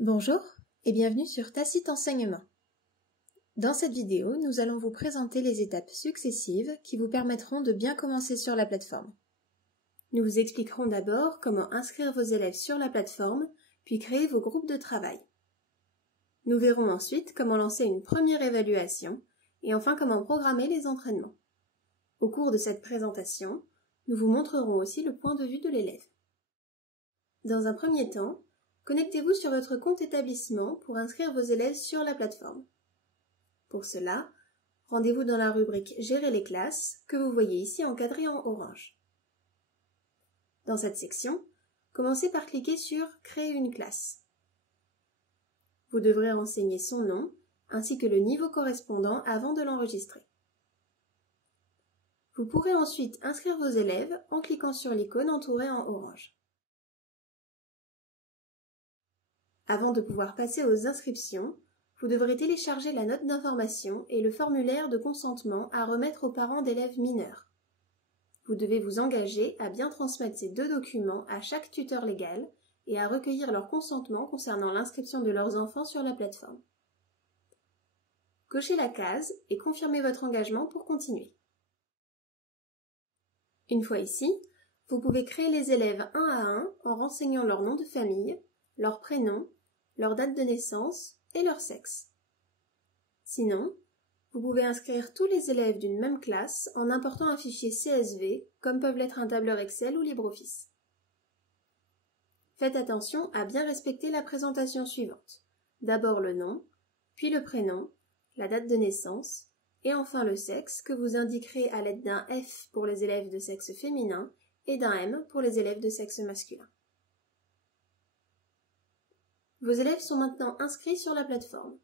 Bonjour et bienvenue sur Tacite Enseignement. Dans cette vidéo, nous allons vous présenter les étapes successives qui vous permettront de bien commencer sur la plateforme. Nous vous expliquerons d'abord comment inscrire vos élèves sur la plateforme, puis créer vos groupes de travail. Nous verrons ensuite comment lancer une première évaluation et enfin comment programmer les entraînements. Au cours de cette présentation, nous vous montrerons aussi le point de vue de l'élève. Dans un premier temps, connectez-vous sur votre compte établissement pour inscrire vos élèves sur la plateforme. Pour cela, rendez-vous dans la rubrique « Gérer les classes » que vous voyez ici encadrée en orange. Dans cette section, commencez par cliquer sur « Créer une classe ». Vous devrez renseigner son nom ainsi que le niveau correspondant avant de l'enregistrer. Vous pourrez ensuite inscrire vos élèves en cliquant sur l'icône entourée en orange. Avant de pouvoir passer aux inscriptions, vous devrez télécharger la note d'information et le formulaire de consentement à remettre aux parents d'élèves mineurs. Vous devez vous engager à bien transmettre ces deux documents à chaque tuteur légal et à recueillir leur consentement concernant l'inscription de leurs enfants sur la plateforme. Cochez la case et confirmez votre engagement pour continuer. Une fois ici, vous pouvez créer les élèves un à un en renseignant leur nom de famille, leur prénom, leur date de naissance et leur sexe. Sinon, vous pouvez inscrire tous les élèves d'une même classe en important un fichier CSV, comme peuvent l'être un tableur Excel ou LibreOffice. Faites attention à bien respecter la présentation suivante. D'abord le nom, puis le prénom, la date de naissance, et enfin le sexe que vous indiquerez à l'aide d'un F pour les élèves de sexe féminin et d'un M pour les élèves de sexe masculin. Vos élèves sont maintenant inscrits sur la plateforme.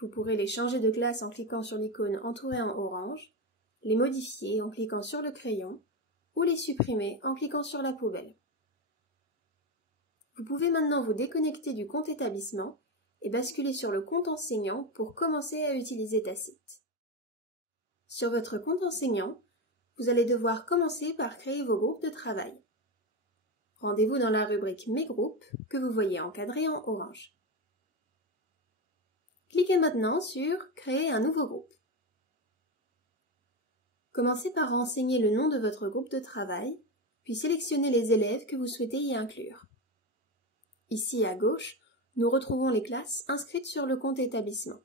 Vous pourrez les changer de classe en cliquant sur l'icône entourée en orange, les modifier en cliquant sur le crayon ou les supprimer en cliquant sur la poubelle. Vous pouvez maintenant vous déconnecter du compte établissement et basculer sur le compte enseignant pour commencer à utiliser Tacite. Sur votre compte enseignant, vous allez devoir commencer par créer vos groupes de travail. Rendez-vous dans la rubrique « Mes groupes » que vous voyez encadrée en orange. Cliquez maintenant sur « Créer un nouveau groupe ». Commencez par renseigner le nom de votre groupe de travail, puis sélectionnez les élèves que vous souhaitez y inclure. Ici à gauche, nous retrouvons les classes inscrites sur le compte établissement.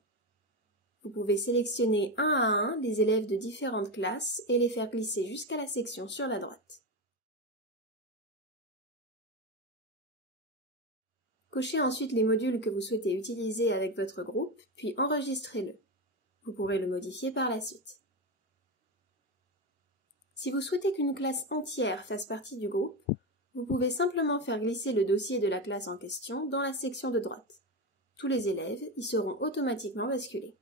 Vous pouvez sélectionner un à un les élèves de différentes classes et les faire glisser jusqu'à la section sur la droite. Cochez ensuite les modules que vous souhaitez utiliser avec votre groupe, puis enregistrez-le. Vous pourrez le modifier par la suite. Si vous souhaitez qu'une classe entière fasse partie du groupe, vous pouvez simplement faire glisser le dossier de la classe en question dans la section de droite. Tous les élèves y seront automatiquement basculés.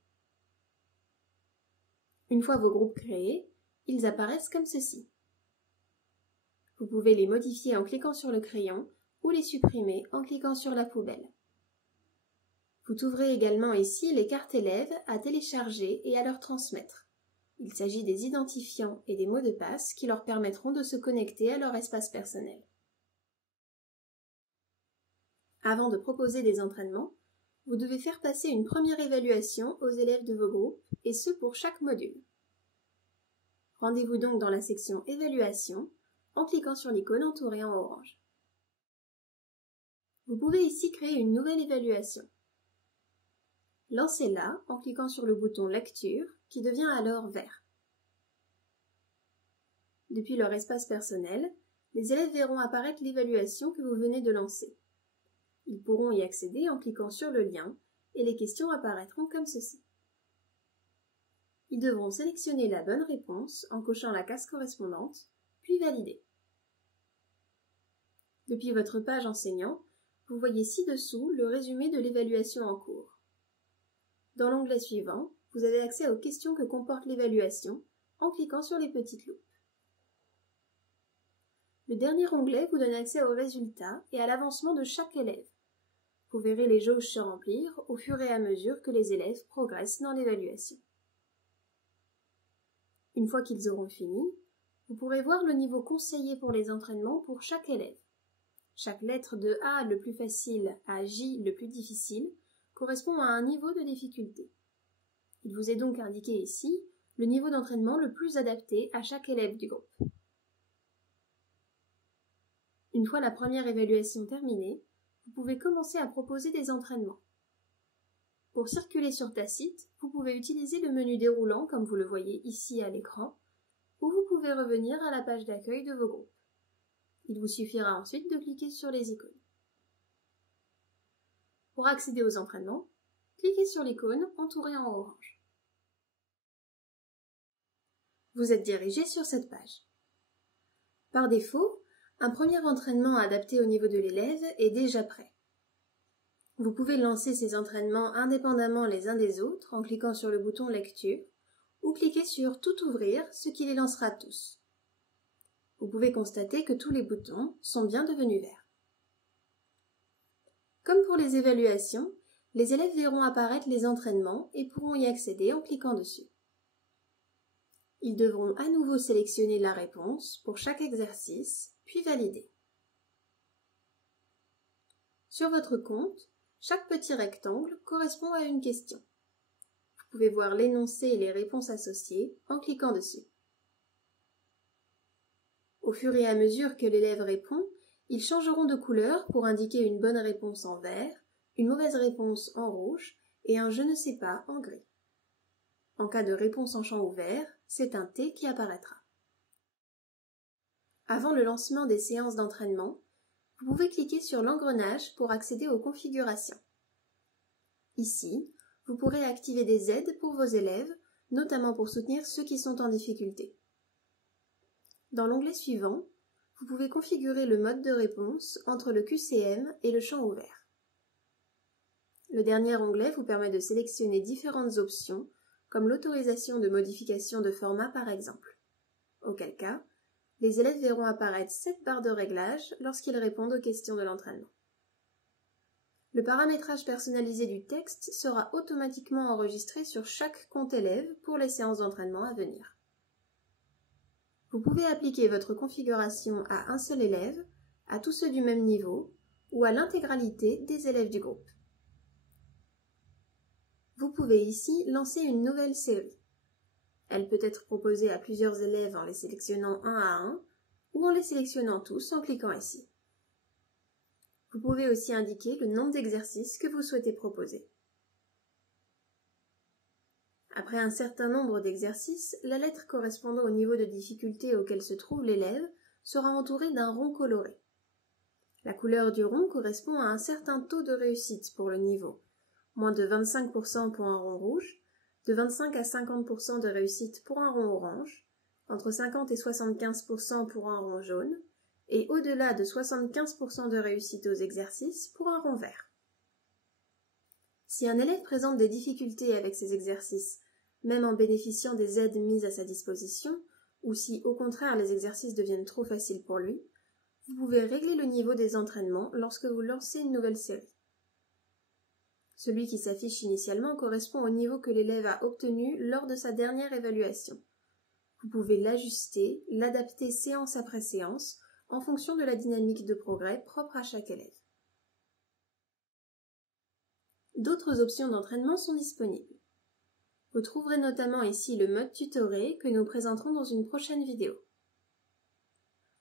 Une fois vos groupes créés, ils apparaissent comme ceci. Vous pouvez les modifier en cliquant sur le crayon ou les supprimer en cliquant sur la poubelle. Vous trouverez également ici les cartes élèves à télécharger et à leur transmettre. Il s'agit des identifiants et des mots de passe qui leur permettront de se connecter à leur espace personnel. Avant de proposer des entraînements, vous devez faire passer une première évaluation aux élèves de vos groupes, et ce pour chaque module. Rendez-vous donc dans la section « Évaluation » en cliquant sur l'icône entourée en orange. Vous pouvez ici créer une nouvelle évaluation. Lancez-la en cliquant sur le bouton « Lecture » qui devient alors vert. Depuis leur espace personnel, les élèves verront apparaître l'évaluation que vous venez de lancer. Ils pourront y accéder en cliquant sur le lien et les questions apparaîtront comme ceci. Ils devront sélectionner la bonne réponse en cochant la case correspondante, puis valider. Depuis votre page enseignant, vous voyez ci-dessous le résumé de l'évaluation en cours. Dans l'onglet suivant, vous avez accès aux questions que comporte l'évaluation en cliquant sur les petites loupes. Le dernier onglet vous donne accès aux résultats et à l'avancement de chaque élève. Vous verrez les jauges se remplir au fur et à mesure que les élèves progressent dans l'évaluation. Une fois qu'ils auront fini, vous pourrez voir le niveau conseillé pour les entraînements pour chaque élève. Chaque lettre de A le plus facile à J le plus difficile correspond à un niveau de difficulté. Il vous est donc indiqué ici le niveau d'entraînement le plus adapté à chaque élève du groupe. Une fois la première évaluation terminée, vous pouvez commencer à proposer des entraînements. Pour circuler sur Tacite, vous pouvez utiliser le menu déroulant comme vous le voyez ici à l'écran, ou vous pouvez revenir à la page d'accueil de vos groupes. Il vous suffira ensuite de cliquer sur les icônes. Pour accéder aux entraînements, cliquez sur l'icône entourée en orange. Vous êtes dirigé sur cette page. Par défaut, un premier entraînement adapté au niveau de l'élève est déjà prêt. Vous pouvez lancer ces entraînements indépendamment les uns des autres en cliquant sur le bouton Lecture ou cliquer sur Tout ouvrir, ce qui les lancera tous. Vous pouvez constater que tous les boutons sont bien devenus verts. Comme pour les évaluations, les élèves verront apparaître les entraînements et pourront y accéder en cliquant dessus. Ils devront à nouveau sélectionner la réponse pour chaque exercice, puis valider. Sur votre compte, chaque petit rectangle correspond à une question. Vous pouvez voir l'énoncé et les réponses associées en cliquant dessus. Au fur et à mesure que l'élève répond, ils changeront de couleur pour indiquer une bonne réponse en vert, une mauvaise réponse en rouge et un je ne sais pas en gris. En cas de réponse en champ ouvert, c'est un T qui apparaîtra. Avant le lancement des séances d'entraînement, vous pouvez cliquer sur l'engrenage pour accéder aux configurations. Ici, vous pourrez activer des aides pour vos élèves, notamment pour soutenir ceux qui sont en difficulté. Dans l'onglet suivant, vous pouvez configurer le mode de réponse entre le QCM et le champ ouvert. Le dernier onglet vous permet de sélectionner différentes options, comme l'autorisation de modification de format par exemple. Auquel cas, les élèves verront apparaître cette barre de réglage lorsqu'ils répondent aux questions de l'entraînement. Le paramétrage personnalisé du texte sera automatiquement enregistré sur chaque compte élève pour les séances d'entraînement à venir. Vous pouvez appliquer votre configuration à un seul élève, à tous ceux du même niveau ou à l'intégralité des élèves du groupe. Vous pouvez ici lancer une nouvelle série. Elle peut être proposée à plusieurs élèves en les sélectionnant un à un ou en les sélectionnant tous en cliquant ici. Vous pouvez aussi indiquer le nombre d'exercices que vous souhaitez proposer. Après un certain nombre d'exercices, la lettre correspondant au niveau de difficulté auquel se trouve l'élève sera entourée d'un rond coloré. La couleur du rond correspond à un certain taux de réussite pour le niveau, moins de 25% pour un rond rouge, de 25 à 50% de réussite pour un rond orange, entre 50 et 75% pour un rond jaune, et au-delà de 75% de réussite aux exercices pour un rond vert. Si un élève présente des difficultés avec ces exercices, même en bénéficiant des aides mises à sa disposition, ou si au contraire les exercices deviennent trop faciles pour lui, vous pouvez régler le niveau des entraînements lorsque vous lancez une nouvelle série. Celui qui s'affiche initialement correspond au niveau que l'élève a obtenu lors de sa dernière évaluation. Vous pouvez l'ajuster, l'adapter séance après séance, en fonction de la dynamique de progrès propre à chaque élève. D'autres options d'entraînement sont disponibles. Vous trouverez notamment ici le mode tutoré que nous présenterons dans une prochaine vidéo.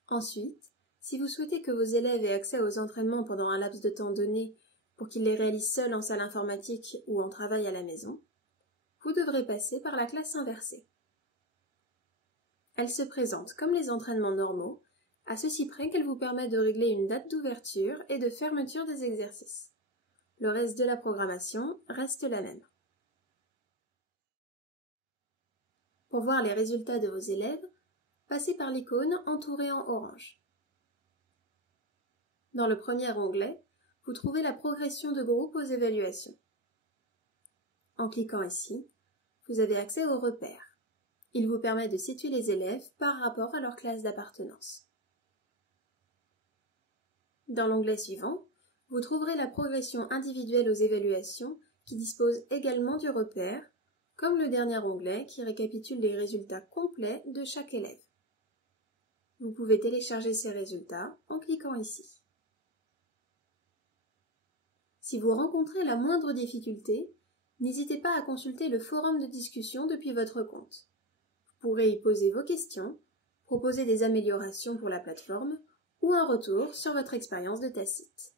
Ensuite, si vous souhaitez que vos élèves aient accès aux entraînements pendant un laps de temps donné pour qu'ils les réalisent seuls en salle informatique ou en travail à la maison, vous devrez passer par la classe inversée. Elle se présente comme les entraînements normaux, à ceci près qu'elle vous permet de régler une date d'ouverture et de fermeture des exercices. Le reste de la programmation reste la même. Pour voir les résultats de vos élèves, passez par l'icône entourée en orange. Dans le premier onglet, vous trouvez la progression de groupe aux évaluations. En cliquant ici, vous avez accès aux repères. Il vous permet de situer les élèves par rapport à leur classe d'appartenance. Dans l'onglet suivant, vous trouverez la progression individuelle aux évaluations qui dispose également du repère, comme le dernier onglet qui récapitule les résultats complets de chaque élève. Vous pouvez télécharger ces résultats en cliquant ici. Si vous rencontrez la moindre difficulté, n'hésitez pas à consulter le forum de discussion depuis votre compte. Vous pourrez y poser vos questions, proposer des améliorations pour la plateforme ou un retour sur votre expérience de Tacite.